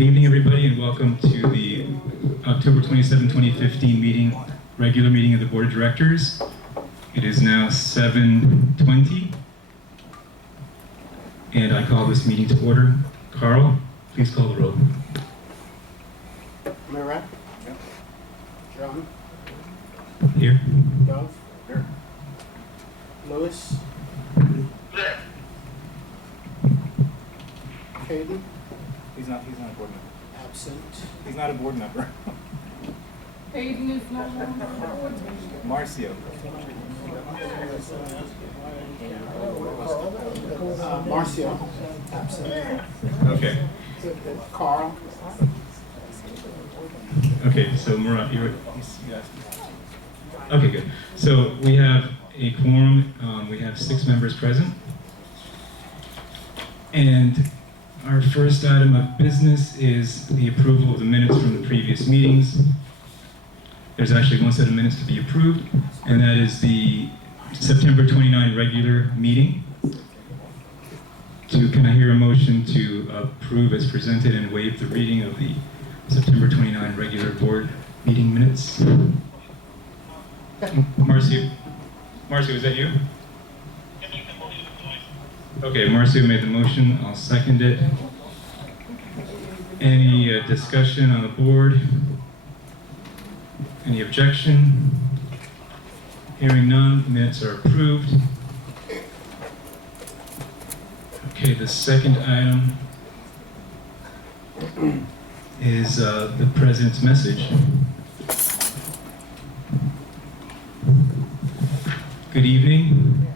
Good evening, everybody, and welcome to the October 27, 2015 regular meeting of the Board of Directors. It is now 7:20, and I call this meeting to order. Carl, please call the roll. Marat? Yep. John? Here. Dove? Here. Lewis? There. Caden? He's not a board member. Absent. He's not a board member. Hayden is not on the board. Marcio. Marcio? Absent. Okay. Carl? Okay, so Murat, you asked. Okay, good. So we have a quorum. We have 6 members present. And our first item of business is the approval of the minutes from the previous meetings. There's actually one set of minutes to be approved, and that is the September 29 regular meeting. Can I hear a motion to approve as presented and waive the reading of the September 29 regular board meeting minutes? Marcio, is that you? Okay, Marcio made the motion. I'll second it. Any discussion on the board? Any objection? Hearing none, minutes are approved. Okay, the second item is the President's message. Good evening.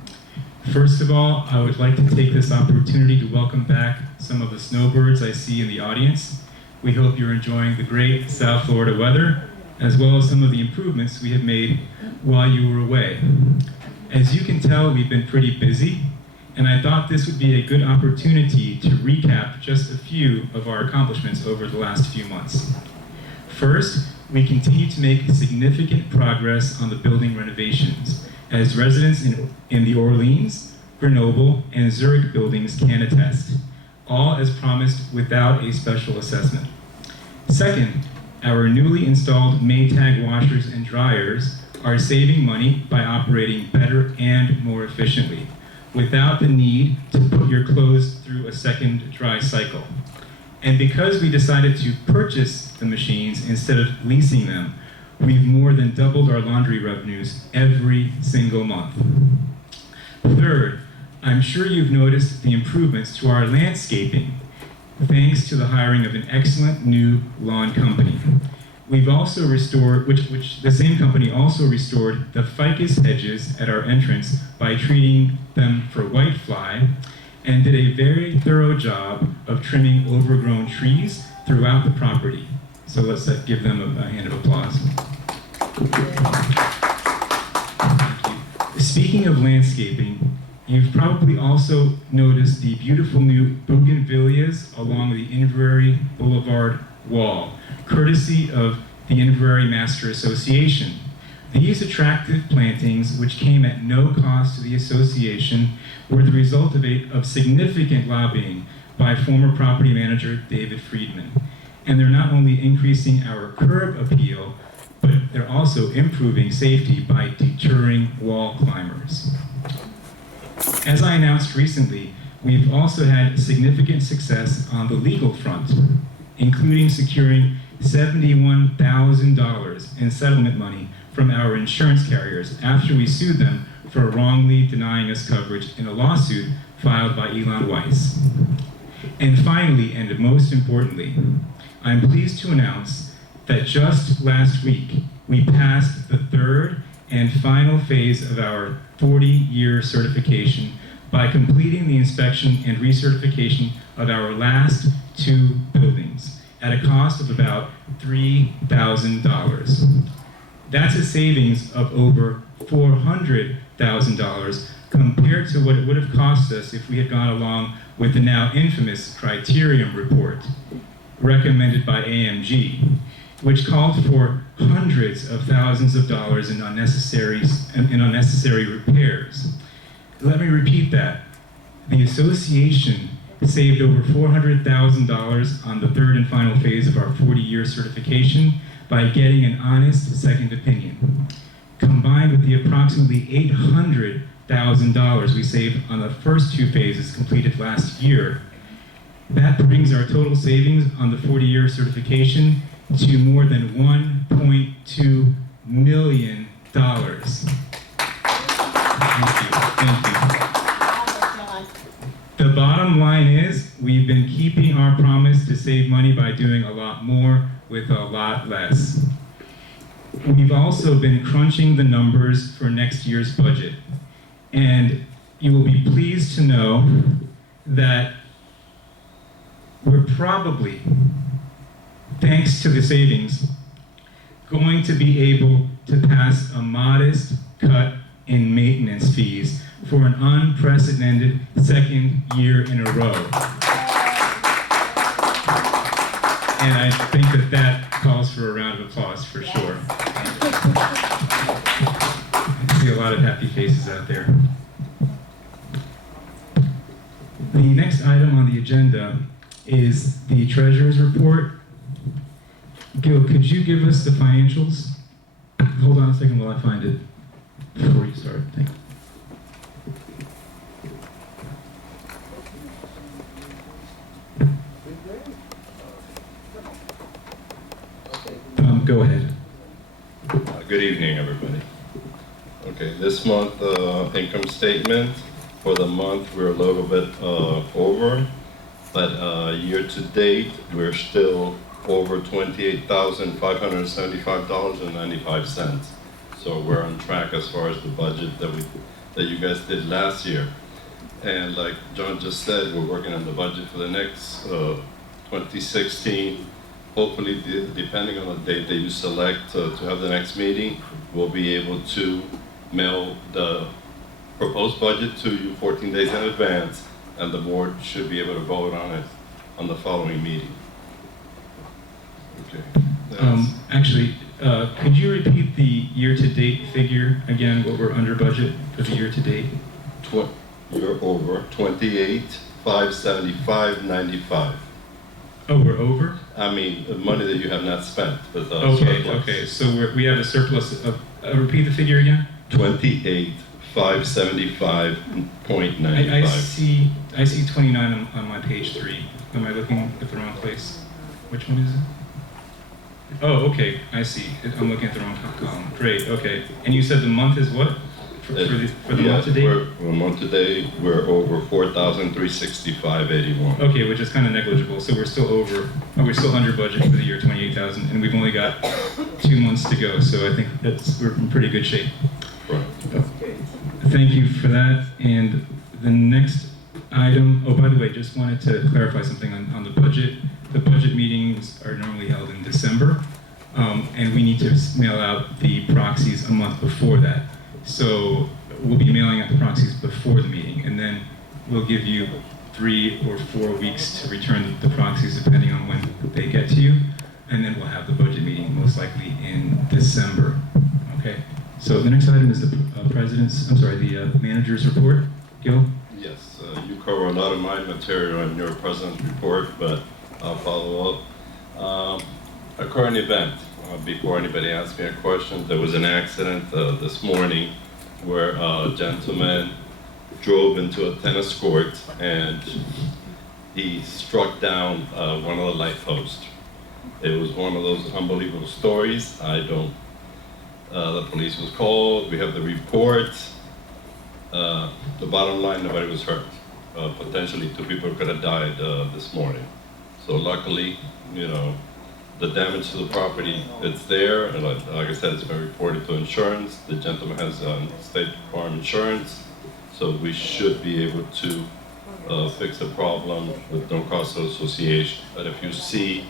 First of all, I would like to take this opportunity to welcome back some of the snowbirds I see in the audience. We hope you're enjoying the great South Florida weather, as well as some of the improvements we have made while you were away. As you can tell, we've been pretty busy, and I thought this would be a good opportunity to recap just a few of our accomplishments over the last few months. First, we continue to make significant progress on the building renovations, as residents in the Orleans, Grenoble, and Zurich buildings can attest, all as promised without a special assessment. Second, our newly installed Maytag washers and dryers are saving money by operating better and more efficiently, without the need to put your clothes through a second dry cycle. And because we decided to purchase the machines instead of leasing them, we've more than doubled our laundry revenues every single month. Third, I'm sure you've noticed the improvements to our landscaping, thanks to the hiring of an excellent new lawn company. We've also restored, which the same company also restored the ficus hedges at our entrance by treating them for whitefly, and did a very thorough job of trimming overgrown trees throughout the property. So let's give them a hand of applause. Thank you. Speaking of landscaping, you've probably also noticed the beautiful new bougainvilleas along the Inverary Boulevard wall, courtesy of the Inverary Master Association. These attractive plantings, which came at no cost to the association, were the result of significant lobbying by former property manager David Friedman. And they're not only increasing our curb appeal, but they're also improving safety by deterring wall climbers. As I announced recently, we've also had significant success on the legal front, including securing $71,000 in settlement money from our insurance carriers after we sued them for wrongly denying us coverage in a lawsuit filed by Elon Weiss. And finally, and most importantly, I'm pleased to announce that just last week, we passed the third and final phase of our 40-year certification by completing the inspection and recertification of our last 2 buildings at a cost of about $3,000. That's a savings of over $400,000 compared to what it would have cost us if we had gone along with the now infamous Criterium report recommended by AMG, which called for hundreds of thousands of dollars in unnecessary repairs. Let me repeat that. The association saved over $400,000 on the third and final phase of our 40-year certification by getting an honest second opinion. Combined with the approximately $800,000 we saved on the first two phases completed last year, that brings our total savings on the 40-year certification to more than $1.2 million. Thank you. The bottom line is, we've been keeping our promise to save money by doing a lot more with a lot less. We've also been crunching the numbers for next year's budget. And you will be pleased to know that we're probably, thanks to the savings, going to be able to pass a modest cut in maintenance fees for an unprecedented second year in a row. And I think that that calls for a round of applause for sure. I see a lot of happy faces out there. The next item on the agenda is the treasurer's report. Gil, could you give us the financials? Hold on a second while I find it before you start. Thank you. Go ahead. Good evening, everybody. Okay, this month income statement for the month we're a little bit over, but year to date we're still over $28,575.95. So we're on track as far as the budget that you guys did last year. And like John just said, we're working on the budget for the next 2016. Hopefully, depending on the date that you select to have the next meeting, we'll be able to mail the proposed budget to you 14 days in advance, and the board should be able to vote on it on the following meeting. Okay. Actually, could you repeat the year-to-date figure again, what we're under budget for the year-to-date? You're over 28,575.95. Oh, we're over? I mean, the money that you have not spent. But Okay, so we have a surplus of, repeat the figure again? 28,575.95. I see 29 on my page 3. Am I looking at the wrong place? Which one is it? Oh, okay, I see. I'm looking at the wrong column. Great, okay. And you said the month is what? For the month to date? For month to date, we're over 4,365.81. Okay, which is kind of negligible. So we're still over, we're still under budget for the year 28,000, and we've only got 2 months to go. So I think we're in pretty good shape. Right. Thank you for that. And the next item, oh, by the way, just wanted to clarify something on the budget. The budget meetings are normally held in December, and we need to mail out the proxies a month before that. So we'll be mailing out the proxies before the meeting, and then we'll give you 3 or 4 weeks to return the proxies depending on when they get to you, and then we'll have the budget meeting most likely in December. Okay. So the next item is the manager's report. Gil? Yes, you cover a lot of my material in your president's report, but I'll follow up. A current event. Before anybody asks me a question, there was an accident this morning where a gentleman drove into a tennis court and he struck down one of the light posts. It was one of those unbelievable stories. The police was called, we have the report. The bottom line, nobody was hurt. Potentially 2 people could have died this morning. So luckily, the damage to the property, it's there, and like I said, it's been reported to insurance. The gentleman has State Farm insurance, so we should be able to fix the problem with no cost association. But if you see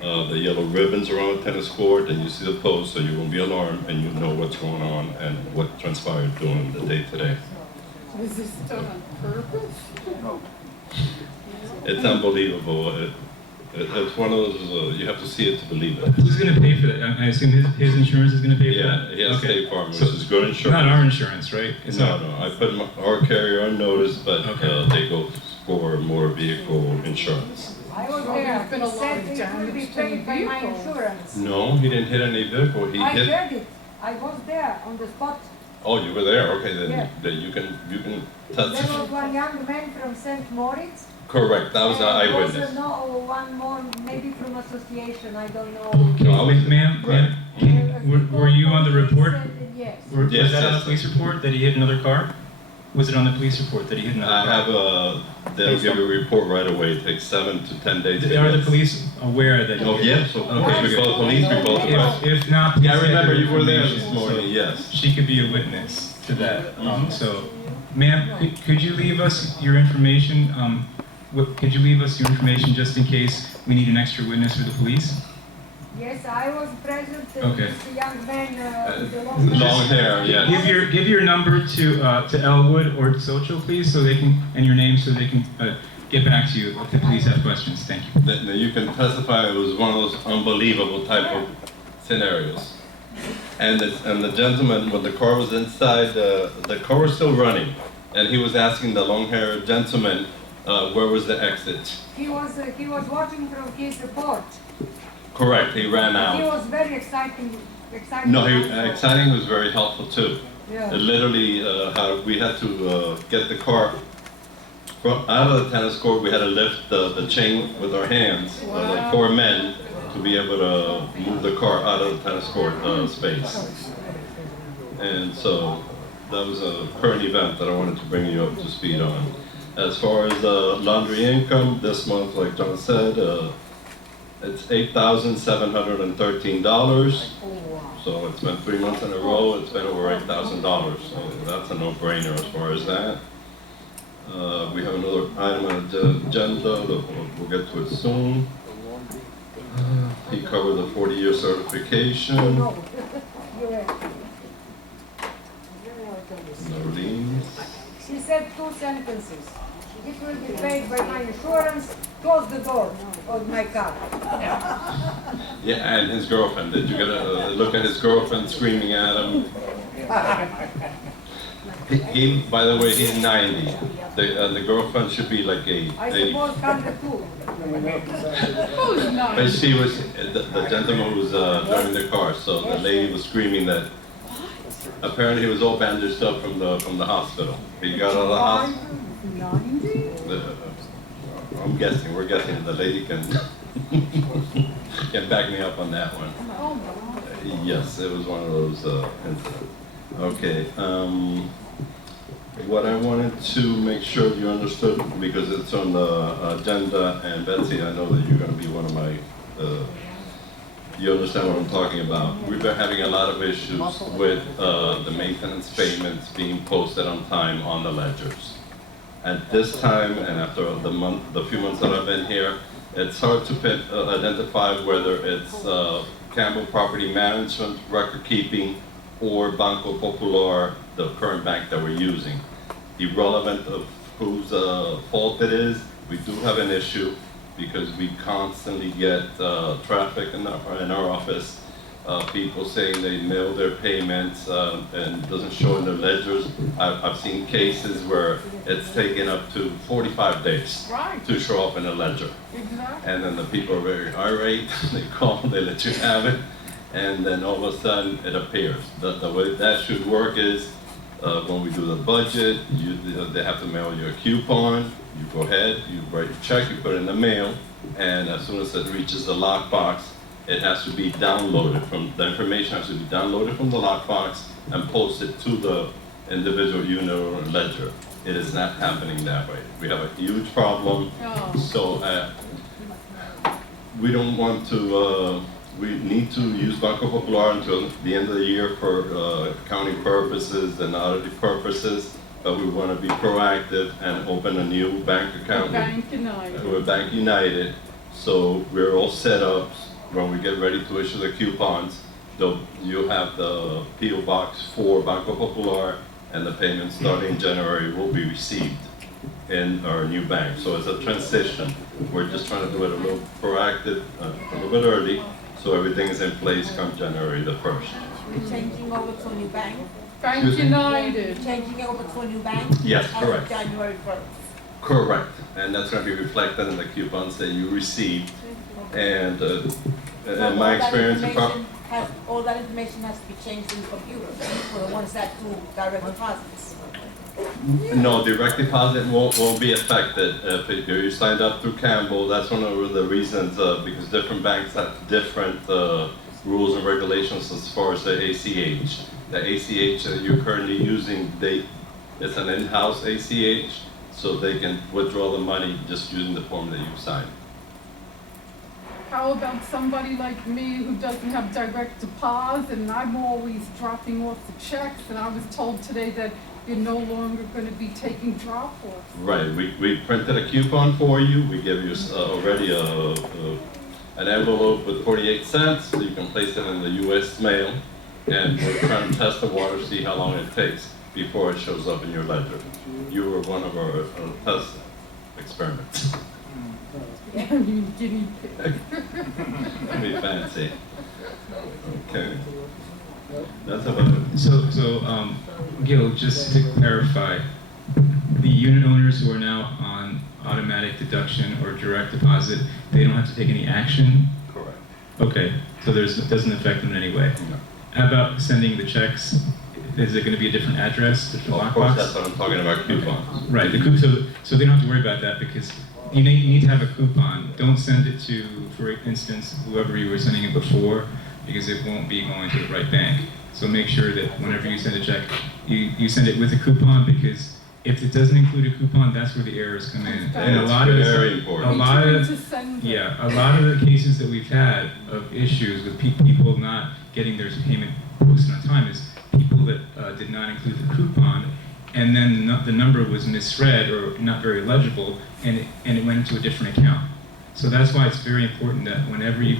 the yellow ribbons around the tennis court and you see the post, so you won't be alarmed and you know what's going on and what transpired during the day today. Was this done on purpose? It's unbelievable. It's one of those, you have to see it to believe it. Who's going to pay for that? I assume his insurance is going to pay for that? Yeah, he has Okay. State Farm, which So is good insurance. Not our insurance, right? It's No, not- I put our carrier on notice, but Okay. they go for motor vehicle insurance. I was Well, there. there's been a He lot said of it will damage be to the paid by my vehicle. insurance. No, he didn't hit any vehicle. He I hit. heard it. I was there on the spot. Oh, you were there. Okay, then, Yeah. then you can There testify. was one young man from St. Moritz. Correct. That was an and eyewitness. Also, no, one more, maybe from association, I don't know. Okay, No, I was- ma'am, right. were you on the report? Said that Yes. Was Yes, that on the yes. police report that he hit another car? Was it on the police report that he hit another I car? have they'll give a report right away. It takes 7 to 10 days. to Are the get- police aware that? Oh, yes, of course. We call the police, we call the press. If not, Yeah, I please get remember her you were there this information, morning, so yes. She could be a witness to that. Mhm. So, ma'am, could you leave us your information? Could you leave us your information just in case we need an extra witness for the police? Yes, I was present. Okay. This young man with the long hair. Long hair, yes. Give your number to Elwood or Socho, please, so they can, and your name, so they can get back to you if the police have questions. Thank you. That you can testify it was one of those unbelievable type of scenarios. And the gentleman, when the car was inside, the car was still running, and he was asking the long-haired gentleman where was the exit. He was watching from his porch. Correct, he ran He out. was very excited. No, exciting was very helpful too. Yeah. Literally, how we had to get the car out of the tennis court. We had to lift the chain with our hands, like 4 men, to be able to move the car out of the tennis court space. And so that was a current event that I wanted to bring you up to speed on. As far as laundry income, this month, like John said, it's $8,713. So it's been 3 months in a row, it's been over $8,000. So that's a no-brainer as far as that. We have another item on the agenda, we'll get to it soon. He covered the 40-year certification, No. Yeah. no liens. She said 2 sentences. It will be paid by my insurance. Close the door of my car. Yeah, and his girlfriend, did you get a look at his girlfriend screaming at him? He, by the way, he's 90. The girlfriend should be like I 80. suppose 102. Who's But not? she was, the gentleman was driving the car, so the lady was screaming that apparently he was all bandaged up from the hospital. He got out of the hospital. 90? I'm guessing, we're guessing, the lady can can back me up on that one. Oh, my. Yes, it was one of those incidents. Okay, what I wanted to make sure you understood, because it's on the agenda, and Betsy, I know that you're gonna be one of my, you understand what I'm talking about. We've been having a lot of issues with the maintenance payments being posted on time on the ledgers. At this time, and after the few months that I've been here, it's hard to identify whether it's Campbell Property Management, record keeping, or Banco Popular, the current bank that we're using. Irrelevant of whose fault it is, we do have an issue because we constantly get traffic in our office, people saying they mail their payments and it doesn't show in their ledgers. I've seen cases where it's taken up to 45 days Right, to show up in a ledger. exactly. And then the people are very irate, they call, they let you have it, and then all of a sudden it appears. The way that should work is when we do the budget, they have to mail you a coupon, you go ahead, you write your check, you put it in the mail, and as soon as it reaches the lockbox, it has to be downloaded the information has to be downloaded from the lockbox and posted to the individual unit or ledger. It is not happening that way. We have a huge problem. Oh, So we don't want to, we need to use Banco Popular until the end of the year for accounting purposes and auditing purposes, but we want to be proactive and open a new bank account Bank United. with Bank United. So we're all set up. When we get ready to issue the coupons, you'll have the PO box for Banco Popular, and the payment starting January will be received in our new bank. So it's a transition. We're just trying to do it a little proactive, a little bit early, so everything is in place come January the 1st. We're changing over to a new bank. Bank Excuse me? United. Changing over to a new bank. Yes, as of correct. January 1st. Correct, and that's gonna be reflected in the coupons that you receive. And in my experience, All that information has to be changed in the computer for the ones that do direct deposits. no, direct deposit won't be affected. If you signed up through Campbell, that's one of the reasons, because different banks have different rules and regulations as far as the ACH. The ACH that you're currently using, it's an in-house ACH, so they can withdraw the money just using the form that you signed. How about somebody like me who doesn't have direct deposit and I'm always dropping off the checks and I was told today that you're no longer gonna be taking drop-offs? Right, we printed a coupon for you, we give you already an envelope with 48 cents, so you can place it in the US mail, and we're trying to test the water, see how long it takes before it shows up in your ledger. You were one of our test experiments. You guinea pig. Be fancy. Okay. That's about it. So, Gil, just to clarify, the unit owners who are now on automatic deduction or direct deposit, they don't have to take any action? Correct. Okay, so it doesn't affect them in any way. No. How about sending the checks? Is it gonna be a different address, different Of course, lockbox? that's what I'm talking about, coupons. Right, so they don't have to worry about that because you need to have a coupon. Don't send it to, for instance, whoever you were sending it before, because it won't be going to the right bank. So make sure that whenever you send a check, you send it with a coupon, because if it doesn't include a coupon, that's where the errors come in. And a It's lot of very important. a lot of To send it. yeah, a lot of the cases that we've had of issues with people not getting their payment posted on time is people that did not include the coupon, and then the number was misread or not very legible, and it went into a different account. So that's why it's very important that whenever you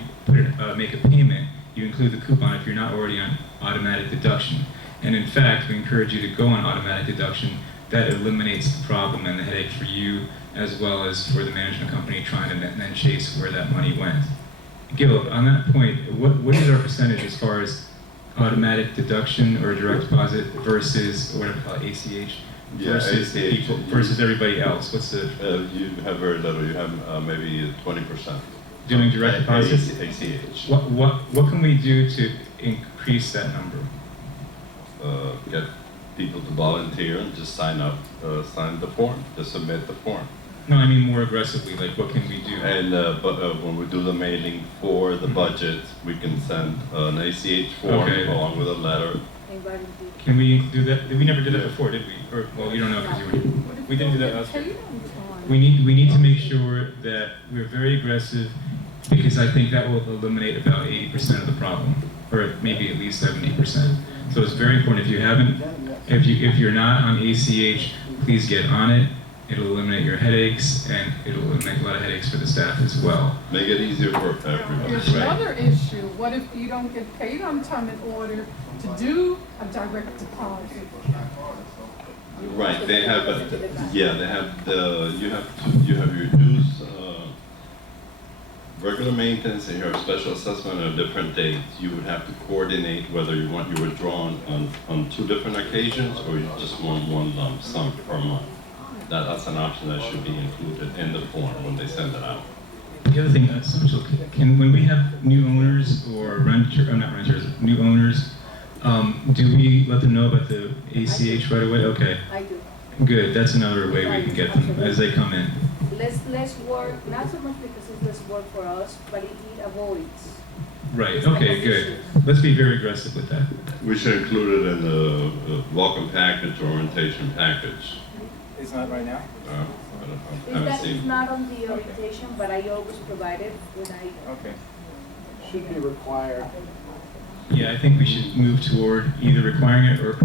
make a payment, you include the coupon if you're not already on automatic deduction. And in fact, we encourage you to go on automatic deduction. That eliminates the problem and the headache for you, as well as for the management company trying to then chase where that money went. Gil, on that point, what is our percentage as far as automatic deduction or direct deposit versus whatever call it, ACH, Yeah, versus the ACH, people versus everybody else? What's the You have very little, you have maybe 20%. doing direct deposits? ACH. What can we do to increase that number? Get people to volunteer and just sign up, sign the form, just submit the form. No, I mean more aggressively. Like, what can we do? And when we do the mailing for the budget, we can send an ACH form Okay. along with a letter. Can we do that? We never did that before, did we? Or well, you don't know because you were. What if We didn't do that you last year. paid on time? We need to make sure that we're very aggressive, because I think that will eliminate about 80% of the problem, or maybe at least 70%. So it's very important. If you're not on ACH, please get on it. It'll eliminate your headaches, and it'll eliminate a lot of headaches for the staff as well. Make it easier for everybody. There's another issue. What if you don't get paid on time in order to do a direct deposit? Right, they have, you have your dues, regular maintenance, and your special assessment on different dates. You would have to coordinate whether you want your withdrawn on 2 different occasions, or you just want one lump sum per month. That's an option that should be included in the form when they send it out. The other thing, social, when we have new owners or not renters, new owners, do we let them know about the ACH right away? Okay, I do. good. That's another way we can get them as they come in. Less work, not so much because it's less work for us, but it avoids. Right, okay, good. Let's be very aggressive with that. We should include it in the welcome package or orientation package. It's not right now? I haven't It's seen. not on the orientation, but I always provide it when I. Okay. Should be required. Yeah, I think we should move toward either requiring it or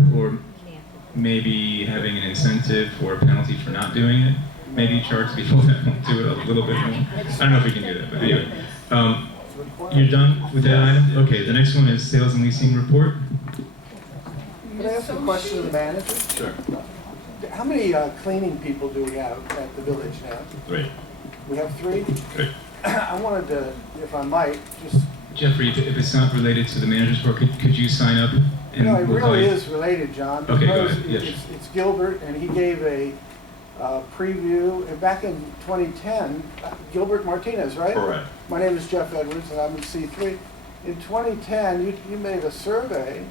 maybe having an incentive or a penalty for not doing it. Maybe charge people that won't do it a little bit more. I don't know if we can do that, but anyway. You're done with that item? Okay, the next one is sales and leasing report. Can I ask a question of the manager? Sure. How many cleaning people do we have at the village now? 3. We have 3? Okay. I wanted to, if I might, just, Jeffrey, if it's not related to the manager's report, could you sign up? And no, it we'll call really you? is related, John. Okay, go because ahead, yes. It's Gilbert, and he gave a preview, and back in 2010, Gilbert Martinez, right? Correct. My name is Jeff Edwards, and I'm in C3. In 2010, you made a survey,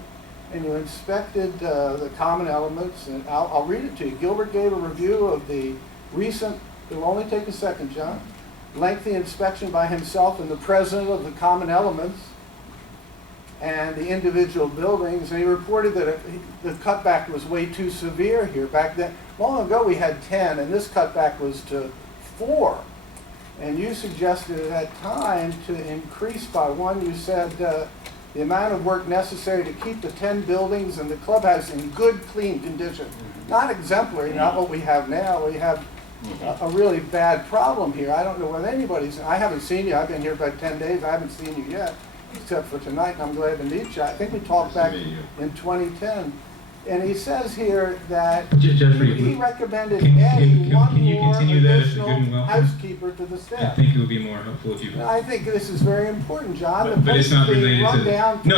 and you inspected the common elements, and I'll read it to you. Gilbert gave a review of the recent, it will only take a second, John, lengthy inspection by himself and the president of the common elements and the individual buildings, and he reported that the cutback was way too severe here. Back then, long ago we had 10, and this cutback was to 4. And you suggested at that time to increase by 1. You said the amount of work necessary to keep the 10 buildings and the clubhouse in good, clean condition. Not exemplary, not what we have now. We have a really bad problem here. I don't know whether I haven't seen you. I've been here about 10 days. I haven't seen you yet, except for tonight, and I'm glad to meet you. I think we talked back in 2010. And he says here that Jeffrey, he recommended can adding one you more continue that if the additional good and welfare? housekeeper to the I staff. think it would be more helpful if you. I think this is very important, John. The But it's place not is being related run to. down. No,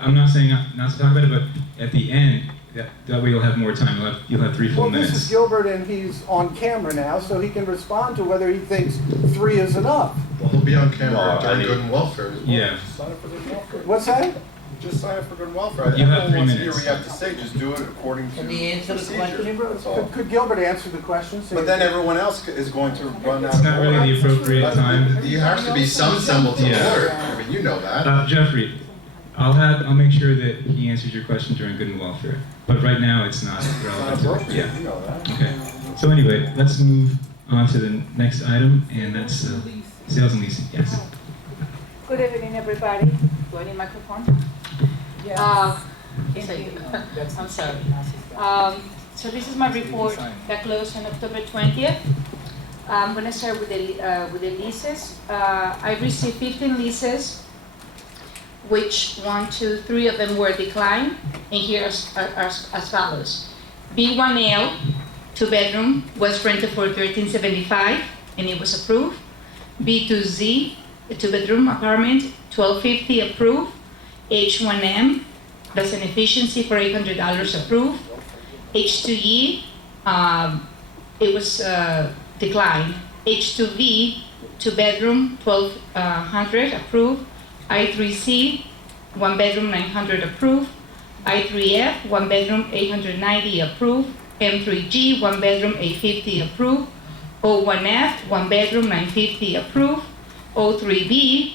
I'm not saying not to talk about it, but at the end, that way you'll have more time. You'll have 3 full Well, minutes. this is Gilbert, and he's on camera now, so he can respond to whether he thinks 3 is enough. Well, he'll be on camera No, I during need- good and welfare. Yeah. Sign up for good and welfare. What's that? Just sign up for good and welfare. You have Everyone 3 wants to hear minutes. what you have to say, just do it according to Can he answer the procedure. question? That's all. Could Gilbert answer the question? But then everyone else is going to run out It's of not really order. the appropriate time. There has to be some semblance of Yeah. order. I mean, you know that. Jeffrey, I'll make sure that he answers your question during good and welfare. But right now, it's not It's not relevant. appropriate, Yeah. you know that. Okay. So anyway, let's move on to the next item, and that's sales and leasing. Yes. Good evening, everybody. Do I need microphone? Yes. Yes, I do. That's- I'm sorry. So this is my report that closed on October 20th. I'm going to start with the leases. I received 15 leases, which 1, 2, 3 of them were declined, and here as follows. B1L, 2-bedroom, was rented for $13.75, and it was approved. B2Z, a 2-bedroom apartment, $12.50, approved. H1M, that's an efficiency for $800, approved. H2E, it was declined. H2V, 2-bedroom, $1,200, approved. I3C, 1-bedroom, $900, approved. I3F, 1-bedroom, $890, approved. M3G, 1-bedroom, $850, approved. O1F, 1-bedroom, $950, approved. O3B,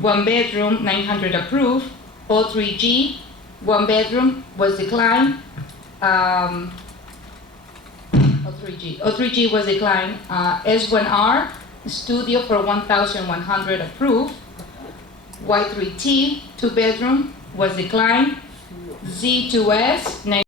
1-bedroom, $900, approved. O3G, 1-bedroom, was declined. O3G was declined. S1R, studio for $1,100, approved. Y3T, 2-bedroom, was declined. Z2S,